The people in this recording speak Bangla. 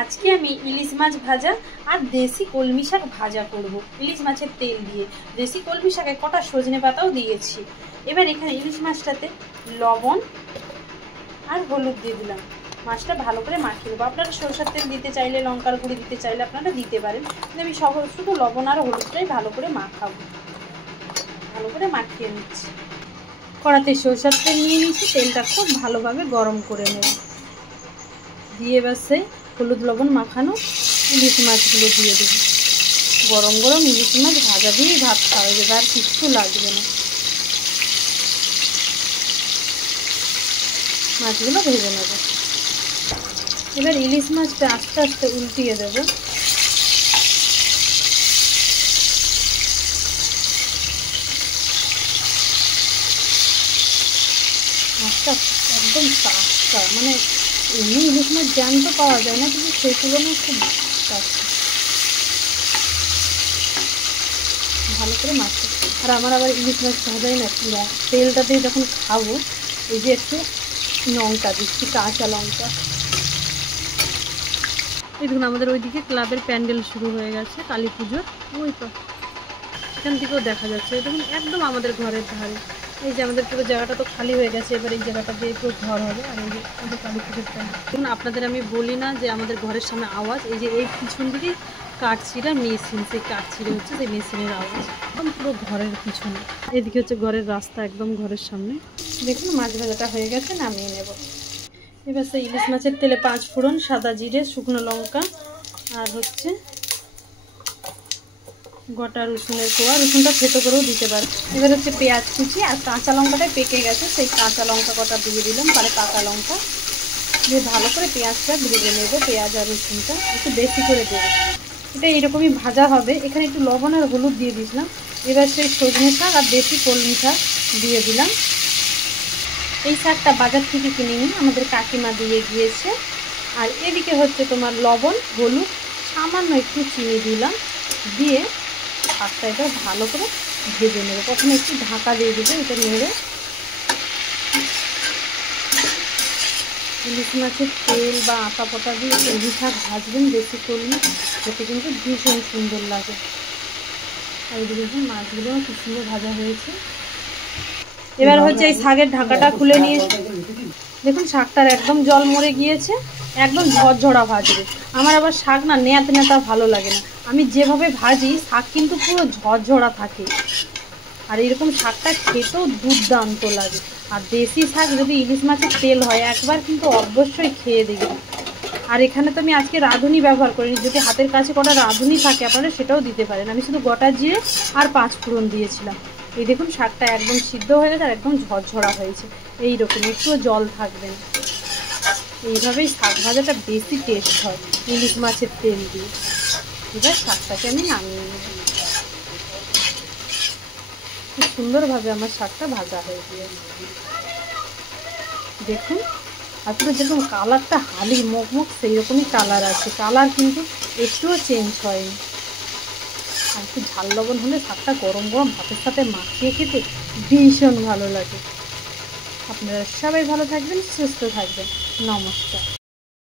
আজকে আমি ইলিশ মাছ ভাজা আর দেশি কলমি শাক ভাজা করব ইলিশ মাছের তেল দিয়ে। দেশি কলমি শাকে কটা সজনে পাতাও দিয়েছি। এবার এখানে ইলিশ মাছটাতে লবণ আর হলুদ দিয়ে দিলাম। মাছটা ভালো করে মাখিয়ে দেবো। আপনারা সরষের তেল দিতে চাইলে, লঙ্কার গুঁড়ি দিতে চাইলে আপনারা দিতে পারেন, কিন্তু আমি শুধু লবণ আর হলুদটাই ভালো করে মাখাবো। ভালো করে মাখিয়ে নিচ্ছি। কড়াতে সরষের তেল নিয়ে নিচ্ছি। তেলটা খুব ভালোভাবে গরম করে নেব। দিয়ে এবার সেই হলুদ লবণ মাখানো ইলিশ মাছগুলো দিয়ে দেবো। গরম গরম ইলিশ মাছ ভাজা দিয়েই ভাত খাওয়া যাবে, আর কিচ্ছু লাগবে না। মাছগুলো ভেজে নেব। এবার ইলিশ মাছটা আস্তে আস্তে উল্টিয়ে দেবো। মাছটা একদম টাটকা, মানে এমনি ইলিশ মাছ জ্যান্ত পাওয়া যায় না, কিন্তু সেই তুলনায় খুব টাটকা। ভালো করে মাছ, আর আমার আবার ইলিশ মাছ ভাজাই না, তেলটাতে যখন খাবো এই যে একটু লঙ্কা দিচ্ছি, কাঁচা লঙ্কা। এই দেখুন আমাদের ওইদিকে ক্লাবের প্যান্ডেল শুরু হয়ে গেছে কালী পুজোর। ওই তো এখান থেকেও দেখা যাচ্ছে। এই দেখুন একদম আমাদের ঘরের ধারে। এই যে আমাদের পুরো জায়গাটা তো খালি হয়ে গেছে, এবার এই জায়গাটা দিয়ে পুরো ঘর হবে। আর এই যে আমাদের কালী পুজোর প্যান্ডেল। দেখুন আপনাদের আমি বলি না যে আমাদের ঘরের সামনে আওয়াজ, এই যে এই পিছন দিকেই কাঠচিরা মেশিন, সেই কাঠচিরে হচ্ছে সেই মেশিনের আওয়াজ, একদম পুরো ঘরের পিছনে। এদিকে হচ্ছে ঘরের রাস্তা, একদম ঘরের সামনে। দেখুন মাছ ভাজাটা হয়ে গেছে, নামিয়ে নেব। এবার সেই ইলিশ মাছের তেলে 5 ফোড়ন, সাদা জিরে, শুকনো লঙ্কা আর হচ্ছে গোটা রসুনের কোয়া। রসুনটা থেতো করেও দিতে পারে। এবার হচ্ছে পেঁয়াজ কুচি আর কাঁচা লঙ্কাটা পেকে গেছে, সেই কাঁচা লঙ্কা কটা দিয়ে দিলাম, পরে পাকা লঙ্কা দিয়ে ভালো করে পেঁয়াজটা ভেজে নেব। পেঁয়াজ আর রসুনটা একটু বেশি করে দেবো, এটা এইরকমই ভাজা হবে। এখানে একটু লবণ আর হলুদ দিয়ে দিয়েছিলাম। এবার সেই সজনে শাক আর দেশি কলমি শাক দিয়ে দিলাম। এই শাকটা বাজার থেকে কিনে নিয়ে আমাদের কাকিমা দিয়ে গিয়েছে। আর এদিকে হচ্ছে তোমার লবণ, হলুদ, সামান্য একটু চিনি দিলাম, দিয়ে শাকটা এটা ভালো করে ভেজে নেব। প্রথমে একটু ঢাকা দিয়ে দেবো, এটা নেড়ে। ইলিশ মাছের তেল বা আটা পটা দিয়ে কলমি শাক ভাজবেন বেশি কলমি, সেটা কিন্তু ভীষণ সুন্দর লাগে। আর এদিকে দেখুন মাছগুলো খুব সুন্দর ভাজা হয়েছে। এবার হচ্ছে এই শাকের ঢাকাটা খুলে নিয়ে দেখুন শাকটার একদম জল মরে গিয়েছে, একদম ঝরঝরা ভাজবে। আমার আবার শাক না নেতা নেতা ভালো লাগে না। আমি যেভাবে ভাজি শাক কিন্তু পুরো ঝরঝরা থাকে, আর এরকম শাকটা খেতেও দুর্দান্ত লাগে। আর দেশি শাক যদি ইলিশ মাছের তেল হয় একবার কিন্তু অবশ্যই খেয়ে দেখবেন। আর এখানে তো আমি আজকে রাঁধুনি ব্যবহার করিনি, যদি হাতের কাছে কটা রাঁধুনি থাকে আপনারা সেটাও দিতে পারেন। আমি শুধু গোটা জিরে আর 5 ফোড়ন দিয়েছিলাম। এই দেখুন শাকটা একদম সিদ্ধ হয়ে গেছে আর একদম ঝরঝরা হয়েছে। এইরকম একটুও জল থাকবে না। এইভাবেই শাক ভাজাটা বেশি টেস্ট হয় ইলিশ মাছের তেল দিয়ে। এবার শাকটাকে আমি নামিয়ে নেব। খুব সুন্দরভাবে আমার শাকটা ভাজা হয়ে গিয়েছে দেখুন। আর পুরো যেরকম কালারটা হালি মকমক সেই রকমই কালার আছে, কালার কিন্তু একটুও চেঞ্জ হয়নি। আর একটু ঝাল লবণ হলে শাকটা গরম গরম ভাতের সাথে মাখিয়ে খেতে ভীষণ ভালো লাগে। আপনারা সবাই ভালো থাকবেন, সুস্থ থাকবেন। নমস্কার।